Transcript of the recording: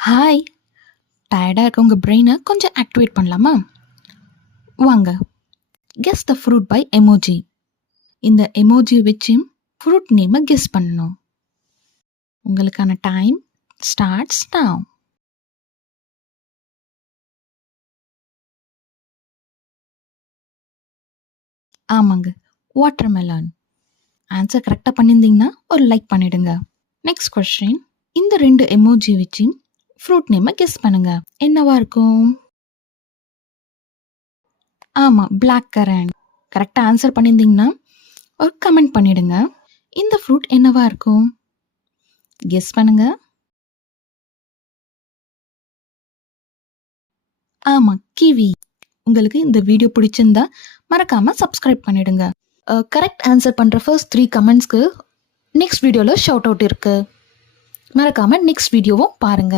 Hi! டயர்டா இருக்க உங்க பிரெயின கொஞ்சம் ஆக்டிவேட் பண்ணலாமா? வாங்க. Guess the fruit by emoji. இந்த எமோஜி வச்சு ஃப்ரூட் நேம கெஸ் பண்ணணும். உங்களுக்கான டைம் ஸ்டார்ட்ஸ் நவ். ஆமாங்க. வாட்டர்மெலன். ஆன்சர் கரெக்ட்டா பண்ணியிருந்தீங்கன்னா ஒரு லைக் பண்ணிடுங்க. Next question. இந்த 2 எமோஜி வச்சு ஃப்ரூட் நேம கெஸ் பண்ணுங்க. என்னவா இருக்கும்? ஆமா, பிளாக் கரண்ட். கரெக்ட்டா ஆன்சர் பண்ணியிருந்தீங்கன்னா ஒரு கமெண்ட் பண்ணிடுங்க. இந்த ஃப்ரூட் என்னவா இருக்கும்? கெஸ் பண்ணுங்க. ஆமா, கிவி. உங்களுக்கு இந்த வீடியோ பிடிச்சிருந்தா மறக்காம சப்ஸ்கிரைப் பண்ணிடுங்க. கரெக்ட் ஆன்சர் பண்ற ஃபர்ஸ்ட் 3 கமெண்ட்ஸ்க்கு நெக்ஸ்ட் வீடியோல ஷவுட் அவுட் இருக்கு. மறக்காம நெக்ஸ்ட் வீடியோவும் பாருங்க.